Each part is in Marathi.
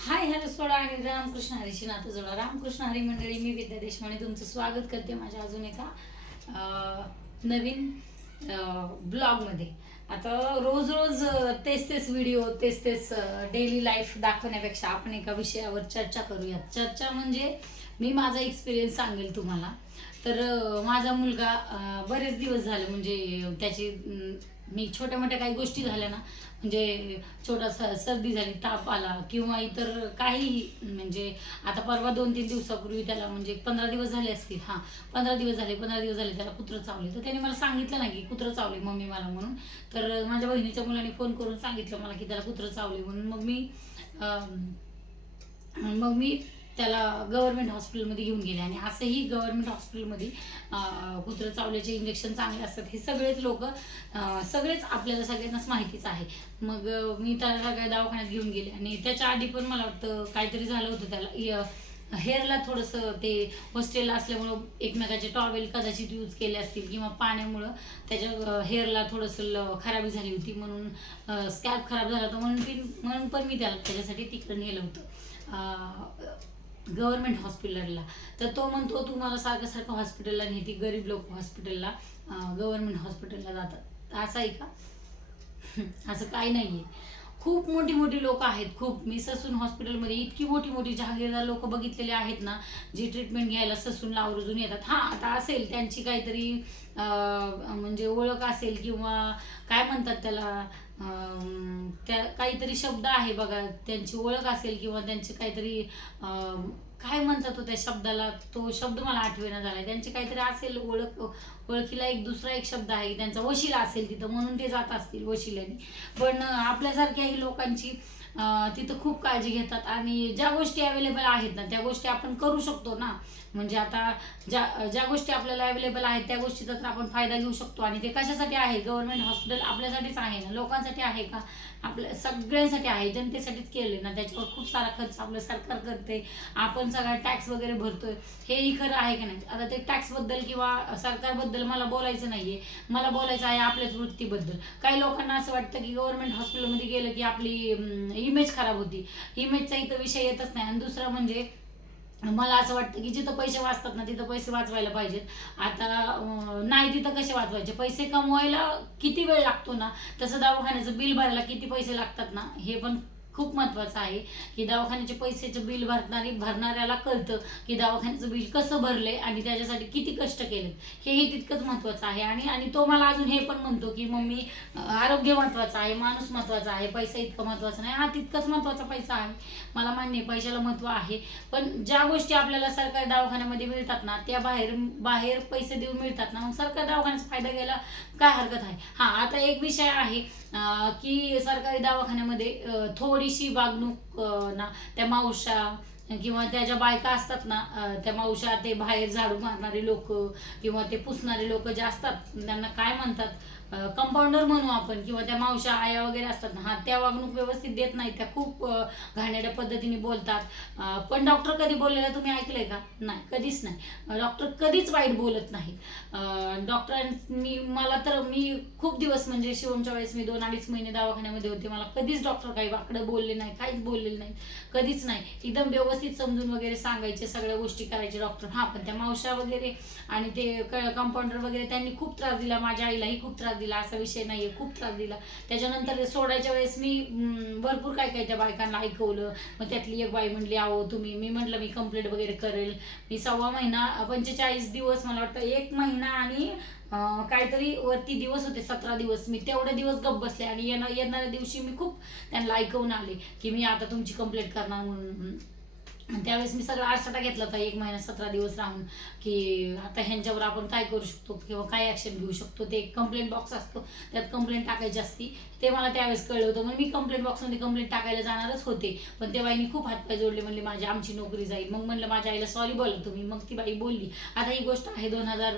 हाय हॅलो सोडा आणि रामकृष्ण हरीशी नातं जोडा रामकृष्ण हरी मंडळी मी विद्या देशमाने तुमचं स्वागत करते माझ्या अजून एका नवीन ब्लॉगमध्ये. आता रोज रोज तेच तेच व्हिडिओ तेच तेच डेली लाईफ दाखवण्यापेक्षा आपण एका विषयावर चर्चा करूयात. चर्चा म्हणजे मी माझा एक्सपिरियन्स सांगेल तुम्हाला. तर माझा मुलगा बरेच दिवस झाले म्हणजे त्याची मी छोट्या मोठ्या काही गोष्टी झाल्या ना म्हणजे छोटासा सर्दी झाली ताप आला किंवा इतर काही म्हणजे आता परवा दोन तीन दिवसापूर्वी त्याला म्हणजे पंधरा दिवस झाले असतील. हां पंधरा दिवस झाले पंधरा दिवस झाले त्याला कुत्रं चावले. तर त्याने मला सांगितलं ना की कुत्रं चावले मम्मी मला म्हणून. तर माझ्या बहिणीच्या मुलाने फोन करून सांगितलं मला की त्याला कुत्रं चावले म्हणून. मग मी मग मी त्याला गव्हर्नमेंट हॉस्पिटलमध्ये घेऊन गेले आणि असंही गव्हर्नमेंट हॉस्पिटलमध्ये कुत्र कुत्रं चावल्याचे इंजेक्शन चांगले असतात हे सगळेच लोक सगळेच आपल्याला सगळ्यांनाच माहितीच आहे. मग मी त्याला सगळ्या दवाखान्यात घेऊन गेले आणि त्याच्या आधी पण मला वाटतं काहीतरी झालं होतं त्याला. हेअरला थोडंसं ते हॉस्टेलला असल्यामुळं एकमेकाचे टॉवेल कदाचित यूज केले असतील किंवा पाण्यामुळं त्याच्या हेअरला थोडंसं ल- खराबी झाली होती म्हणून स्कॅल्प खराब झाला होता म्हणून ती म्हणून पण मी त्याला त्याच्यासाठी तिकडं नेलं होतं. गव्हर्नमेंट हॉस्पिटलला. तर तो म्हणतो तुम्हाला सारखं सारखं हॉस्पिटलला नेते गरीब लोक हॉस्पिटलला गव्हर्नमेंट हॉस्पिटलला जातात. असं आहे का? असं काही नाही आहे खूप मोठी मोठी लोक आहेत. खूप मी ससून हॉस्पिटलमध्ये इतकी मोठी मोठी जहागीरदार लोक बघितलेले आहेत ना जी ट्रीटमेंट घ्यायला ससूनला आवर्जून येतात. हां आता असेल त्यांची काहीतरी म्हणजे ओळख असेल किंवा काय म्हणतात त्याला त्या काहीतरी शब्द आहे बघा त्यांची ओळख असेल किंवा त्यांची काहीतरी काय म्हणतात तो त्या शब्दाला? तो शब्द मला आठवेना झालाय. त्यांचे काहीतरी असेल ओळख ओळखीला एक दुसरा एक शब्द आहे. त्यांचा वशिला असेल तिथं म्हणून ते जात असतील वशिल्याने. पण आपल्यासारख्याही लोकांची तिथं खूप काळजी घेतात आणि ज्या गोष्टी अवेलेबल आहेत ना त्या गोष्टी आपण करू शकतो ना. म्हणजे आता ज्या ज्या गोष्टी आपल्याला अवेलेबल आहेत त्या गोष्टीचा तर आपण फायदा घेऊ शकतो. आणि ते कशासाठी आहे? गव्हर्नमेंट हॉस्पिटल आपल्यासाठीच आहे ना? लोकांसाठी आहे का? आपल्या सगळ्यांसाठी आहे. जनतेसाठीच केले ना? त्याच्यावर खूप सारा खर्च आपलं सरकार करते आपण सगळा टॅक्स वगैरे भरतोय. हेही खरं आहे की नाही? आता ते टॅक्सबद्दल किंवा सरकारबद्दल मला बोलायचं नाहीये. मला बोलायचं आहे आपल्याच वृत्तीबद्दल. काही लोकांना असं वाटतं की गव्हर्नमेंट हॉस्पिटलमध्ये गेलं की आपली इमेज खराब होती. इमेजचा इथं विषय येतच नाही. आणि दुसरं म्हणजे मला असं वाटतं की जिथं पैसे वाचतात ना तिथं पैसे वाचवायला पाहिजेत. आता नाही तिथं कसे वाचवायचे? पैसे कमवायला किती वेळ लागतो ना? तसं दवाखान्याचं बिल भरायला किती पैसे लागतात ना? हे पण खूप महत्त्वाचं आहे की दवाखान्याचे पैसेचं बिल भरणारी भरणाऱ्याला कळतं की दवाखान्याचं बिल कसं भरले आणि त्याच्यासाठी किती कष्ट केले हेही तितकंच महत्त्वाचं आहे. आणि आणि तो मला अजून हे पण म्हणतो की मम्मी आरोग्य महत्त्वाचं आहे माणूस महत्त्वाचा आहे पैसा इतकं महत्त्वाचा नाही. हा तितकंच महत्त्वाचा पैसा आहे. मला मान्य आहे पैशाला महत्त्व आहे. पण ज्या गोष्टी आपल्याला सरकारी दवाखान्यामध्ये मिळतात ना त्या बाहेर बाहेर पैसे देऊन मिळतात ना मग सरकारी दवाखान्याचा फायदा घ्यायला काय हरकत आहे? हां आता एक विषय आहे की सरकारी दवाखान्यामध्ये थोडीशी वागणूक ना त्या मावशा किंवा त्या ज्या बायका असतात ना त्या मावशा ते बाहेर झाडू मारणारे लोक किंवा ते पुसणारे लोक जे असतात त्यांना काय म्हणतात? कंपाऊंडर म्हणू आपण किंवा त्या मावशा आया वगैरे असतात ना हा त्या वागणूक व्यवस्थित देत नाहीत त्या खूप अं, पद्धतीने बोलतात. पण डॉक्टर कधी बोललेलं तुम्ही ऐकलंय का? नाही कधीच नाही. डॉक्टर कधीच वाईट बोलत नाही. डॉक्टरांनी मला तर मी खूप दिवस म्हणजे शिवमच्या वेळेस मी दोन अडीच महिने दवाखान्यामध्ये होते मला कधीच डॉक्टर काही वाकडं बोलले नाही काहीच बोललेले नाही कधीच नाही. एकदम व्यवस्थित समजून वगैरे सांगायचे सगळ्या गोष्टी करायचे डॉक्टर हा पण त्या मावशा वगैरे आणि ते कंपाऊंडर वगैरे त्यांनी खूप त्रास दिला माझ्या आईलाही खूप त्रास दिला असा विषय नाहीये खूप त्रास दिला. त्याच्यानंतर सोडायच्या वेळेस मी भरपूर काय काय त्या बायकांना ऐकवलं. मग त्यातली एक बाई म्हणली आहो तुम्ही मी म्हटलं मी कंप्लेंट वगैरे करेल. मी सव्वा महिना पंचेचाळीस दिवस मला वाटतं एक महिना आणि काहीतरी वरती दिवस होते सतरा दिवस. मी तेवढे दिवस गप्प बसले आणि येणार येणाऱ्या दिवशी मी खूप त्यांना ऐकवून आले की मी आता तुमची कंप्लेंट करणार म्हणून. त्यावेळेस मी सगळा आरसाटा घेतला होता एक महिना सतरा दिवस राहून की आता ह्यांच्यावर आपण काय करू शकतो किंवा काय ॲक्शन घेऊ शकतो ते कंप्लेंट बॉक्स असतो त्यात कंप्लेंट टाकायची असती ते मला त्यावेळेस कळलं होतं. मग मी कंप्लेंट बॉक्समध्ये कंप्लेंट टाकायला जाणारच होते. पण त्या मी खूप हातपाय जोडले. म्हणले माझी आमची नोकरी जाईल. मग म्हणलं माझ्या आईला सॉरी बोला तुम्ही. मग ती बाई बोलली आता ही गोष्ट आहे दोन हजार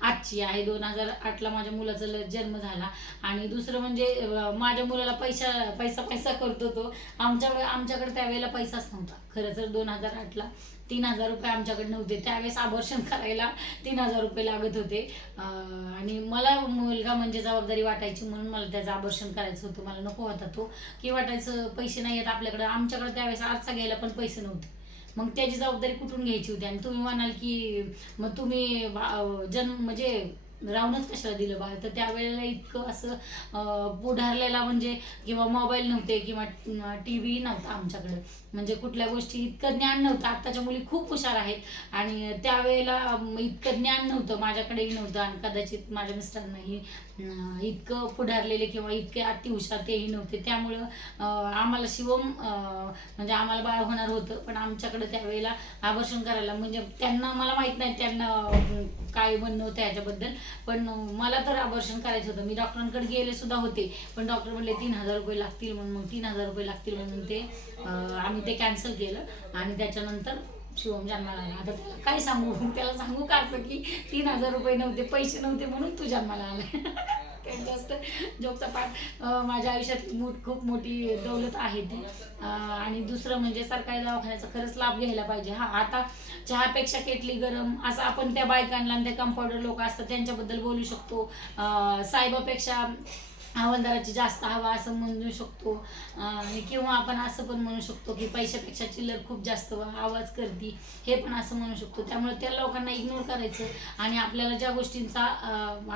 आठची आहे. दोन हजार आठला माझ्या मुलाचा ल- जन्म झाला. आणि दुसरं म्हणजे माझ्या मुलाला पैसा पैसा पैसा करतो तो. आमच्या आमच्याकडे त्यावेळेला पैसाच नव्हता. खरं तर दोन हजार आठला तीन हजार रुपये आमच्याकडे नव्हते त्यावेळेस आभर्षण करायला तीन हजार रुपये लागत होते. आणि मला मुलगा म्हणजे जबाबदारी वाटायची म्हणून मला त्याचं आभर्षण करायचं होतं. मला नको होता तो. की वाटायचं पैसे नाही आहेत आपल्याकडे. आमच्याकडे त्यावेळेस आरसा घ्यायला पण पैसे नव्हते. मग त्याची जबाबदारी कुठून घ्यायची होती? आणि तुम्ही म्हणाल की मग तुम्ही जन्म म्हणजे राहूनच कशाला दिलं बाळ? तर त्यावेळेला इतकं असं पुढारलेला म्हणजे किंवा मोबाईल नव्हते किंवा टी व्ही नव्हता आमच्याकडे. म्हणजे कुठल्या गोष्टी इतकं ज्ञान नव्हतं. आत्ताच्या मुली खूप हुशार आहेत. आणि त्यावेळेला इतकं ज्ञान नव्हतं. माझ्याकडेही नव्हतं आणि कदाचित माझ्या मिस्टरांनाही इतकं पुढारलेले किंवा इतके अति हुशार तेही नव्हते. त्यामुळं आम्हाला शिवम म्हणजे आम्हाला बाळ होणार होतं पण आमच्याकडे त्यावेळेला आवर्षण करायला म्हणजे त्यांना मला माहीत नाही त्यांना काय म्हणणं होतं याच्याबद्दल पण मला तर आवर्षण करायचं होतं. मी डॉक्टरांकडे गेले सुद्धा होते पण डॉक्टर म्हणले तीन हजार रुपये लागतील म्हणून. मग तीन हजार रुपये लागतील म्हणून ते आम्ही ते कॅन्सल केलं. आणि त्याच्यानंतर शिवम जन्माला आला. आता त्याला काय सांगू? त्याला सांगू का असं की तीन हजार रुपये नव्हते पैसे नव्हते म्हणून तू जन्माला आला. त्यांचं असतं जोगचा पाठ माझ्या आयुष्यात मोठ खूप मोठी दौलत आहे ती. आणि दुसरं म्हणजे सरकारी दवाखान्याचा खरंच लाभ घ्यायला पाहिजे. हा आता चहापेक्षा केटली गरम असं आपण त्या बायकांना आणि त्या कंपाऊंडर लोक असतात त्यांच्याबद्दल बोलू शकतो. साहेबापेक्षा हवालदाराची जास्त हवा असं म्हणू शकतो. किंवा आपण असं पण म्हणू शकतो की पैशापेक्षा चिल्लर खूप जास्त आवाज करते. हे पण असं म्हणू शकतो. त्यामुळे त्या लोकांना इग्नोर करायचं आणि आपल्याला ज्या गोष्टींचा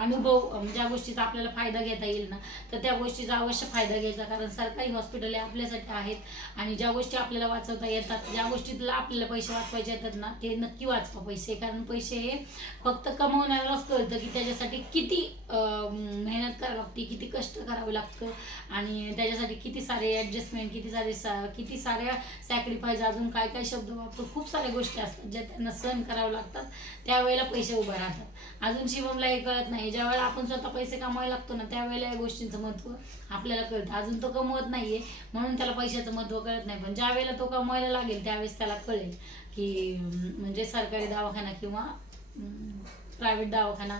अनुभव ज्या गोष्टीचा आपल्याला फायदा घेता येईल ना तर त्या गोष्टीचा अवश्य फायदा घ्यायचा. कारण सरकारी हॉस्पिटल हे आपल्यासाठी आहेत आणि ज्या गोष्टी आपल्याला वाचवता येतात ज्या गोष्टीतला आपल्याला पैसे वाचवायचे येतात ना ते नक्की वाचवा पैसे. कारण पैसे हे फक्त कमवणाऱ्यालाच कळतं की त्याच्यासाठी किती मेहनत करावी लागते किती कष्ट करावं लागतं. आणि त्याच्यासाठी किती सारे ॲडजस्टमेंट किती सारे सा किती साऱ्या सॅक्रिफाईज अजून काय काय शब्द वापरून खूप साऱ्या गोष्टी असतात ज्या त्यांना सहन करावं लागतात. त्यावेळेला पैसे उभे राहतात. अजून शिवमला हे कळत नाही. ज्या वेळेला आपण स्वतः पैसे कमवायला लागतो ना त्यावेळेला या गोष्टींचं महत्त्व आपल्याला कळतं. अजून तो कमवत नाहीये म्हणून त्याला पैशाचं महत्त्व कळत नाही. पण ज्यावेळेला तो कमवायला लागेल त्यावेळेस त्याला कळेल की म्हणजे सरकारी दवाखाना किंवा प्रायव्हेट दवाखाना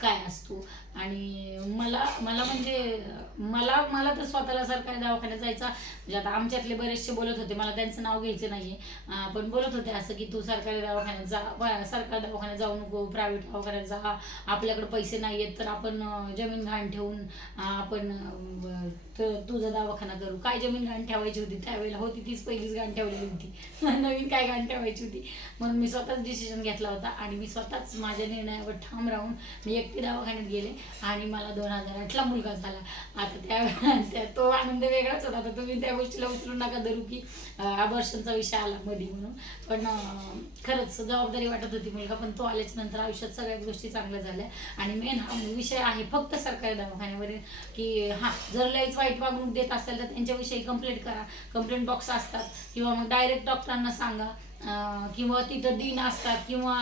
काय असतो. आणि मला मला म्हणजे मला मला तर स्वतःला सरकारी दवाखान्यात जायचा. म्हणजे आता आमच्यातले बरेचसे बोलत होते मला त्यांचं नाव घ्यायचं नाही पण बोलत होते असं की तू सरकारी दवाखान्यात जा सरकारी दवाखान्यात जाऊ नको प्रायव्हेट दवाखान्यात जा. आपल्याकडे पैसे नाही आहेत तर आपण जमीन घाण ठेवून आपण त- तुझा दवाखाना करू. काय जमीन घाण ठेवायची होती? त्यावेळेला होती तीच पहिलीच घाण ठेवलेली होती. नवीन काय घाण ठेवायची होती? म्हणून मी स्वतःच डिसिजन घेतला होता आणि मी स्वतःच माझ्या निर्णयावर ठाम राहून मी एकटी दवाखान्यात गेले. आणि मला दोन हजार आठला मुलगा झाला. आता त्या त्या- तो आनंद वेगळाच होता. आता तुम्ही त्या गोष्टीला उचलू नका धरू की अबॉर्शनचा विषय आला मध्ये म्हणून. पण खरंच जबाबदारी वाटत होती मुलगा पण तो आल्याच्यानंतर आयुष्यात सगळ्याच गोष्टी चांगल्या झाल्या. आणि मेन हा विषय आहे फक्त सरकारी दवाखान्यावरील की हां जर लईच वाईट वागणूक देत असेल तर त्यांच्याविषयी कंप्लेंट करा. कंप्लेंट बॉक्स असतात. किंवा मग डायरेक्ट डॉक्टरांना सांगा. किंवा तिथं डीन असतात किंवा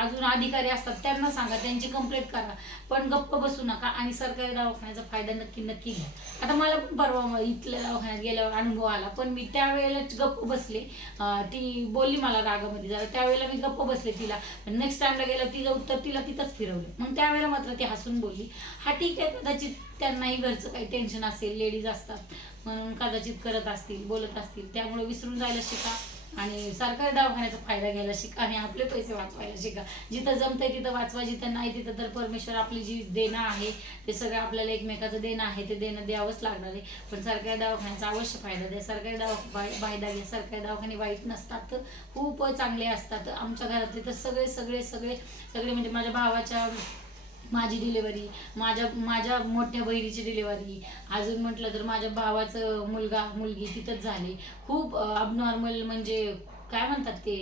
अजून अधिकारी असतात त्यांना सांगा त्यांची कंप्लेंट करा. पण गप्प बसू नका आणि सरकारी दवाखान्याचा फायदा नक्की नक्की घ्या. आता मला पण परवा इथल्या दवाखान्यात गेल्यावर अनुभव आला. पण मी त्यावेळेलाच गप्प बसले. ती बोलली मला रागामध्ये जरा त्यावेळेला मी गप्प बसले तिला. नेक्स्ट टाइमला गेलं तिचं उत्तर तिला तिथंच फिरवलं. मग त्यावेळेला मात्र ती हसून बोलली हा ठीक आहे कदाचित त्यांनाही घरचं काही टेन्शन असेल लेडीज असतात म्हणून कदाचित करत असतील बोलत असतील. त्यामुळे विसरून जायला शिका. आणि सरकारी दवाखान्याचा फायदा घ्यायला शिका आणि आपले पैसे वाचवायला शिका. जिथं जमतंय तिथं वाचवा जिथं नाही तिथं तर परमेश्वर आपली जी देणं आहे ते सगळं आपल्याला एकमेकाचं देणं आहे ते देणं द्यावंच लागणार आहे. पण सरकारी दवाखान्याचा अवश्य फायदा द्या. सरकारी दवा फायदा घ्या. सरकारी दवाखाने वाईट नसतात तर खूप चांगले असतात. आमच्या घरातले तर सगळे सगळे सगळे सगळे म्हणजे माझ्या भावाच्या माझी डिलिव्हरी माझ्या माझ्या मोठ्या बहिणीची डिलिव्हरी अजून म्हटलं तर माझ्या भावाचं मुलगा मुलगी तिथंच झाली. खूप अबनॉर्मल म्हणजे काय म्हणतात ते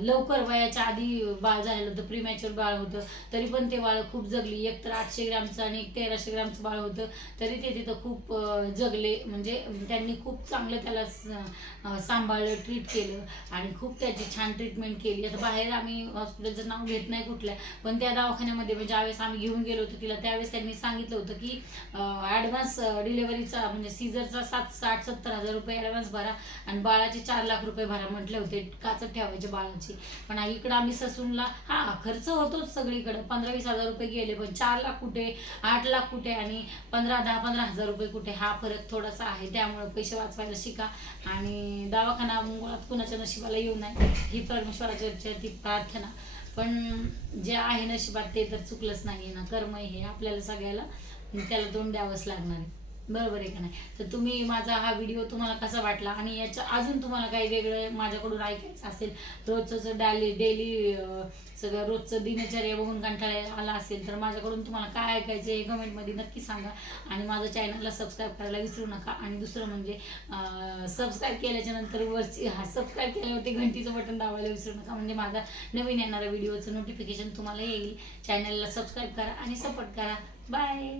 लवकर वयाच्या आधी बाळ झालेलं होतं प्रीमॅच्युअर बाळ होतं तरी पण ते बाळ खूप जगली. एक तर आठशे ग्रॅमचं आणि एक तेराशे ग्रामचं बाळ होतं तरी ते तिथं खूप जगले. म्हणजे त्यांनी खूप चांगलं त्याला स- सांभाळलं ट्रीट केलं आणि खूप त्याची छान ट्रीटमेंट केली. आता बाहेर आम्ही हॉस्पिटलचं नाव घेत नाही कुठल्या पण त्या दवाखान्यामध्ये म्हणजे ज्यावेळेस आम्ही घेऊन गेलो होतो तिला त्यावेळेस त्यांनी सांगितलं होतं की ॲडव्हान्स डिलेवरीचा म्हणजे सीझरचा सात साठ सत्तर हजार रुपये ॲडव्हान्स भरा आणि बाळाचे चार लाख रुपये भरा म्हटले होते काचत ठेवायचे बाळाची. पण इकडं आम्ही ससूनला हा खर्च होतोच सगळीकडे. पंधरा वीस हजार रुपये गेले पण चार लाख कुठे आठ लाख कुठे आणि पंधरा दहा पंधरा हजार रुपये कुठे हा फरक थोडासा आहे. त्यामुळे पैसे वाचवायला शिका आणि दवाखाना मुळात कुणाच्या नशिबाला येऊ नये ही परमेश्वराच्या ती प्रार्थना. पण जे आहे नशिबात ते तर चुकलंच नाही ना. कर्म हे आपल्याला सगळ्याला. त्याला तोंड द्यावंच लागणार आहे. बरोबर आहे का नाही? तर तुम्ही माझा हा व्हिडिओ तुम्हाला कसा वाटला? आणि याच्या अजून तुम्हाला काही वेगळं माझ्याकडून ऐकायचं असेल रोजचं डाली डेली सगळं रोजचं दिनचर्या बघून कंटाळा आला असेल तर माझ्याकडून तुम्हाला काय ऐकायचं हे कमेंटमध्ये नक्की सांगा. आणि माझं चॅनलला सबस्क्राईब करायला विसरू नका. आणि दुसरं म्हणजे सबस्क्राईब केल्याच्यानंतर वरची हा सबस्क्राईब केल्यावरती घंटीचं बटन दाबायला विसरू नका. म्हणजे माझा नवीन येणाऱ्या व्हिडिओचं नोटिफिकेशन तुम्हाला येईल. चॅनलला सबस्क्राईब करा आणि सपोर्ट करा. बाय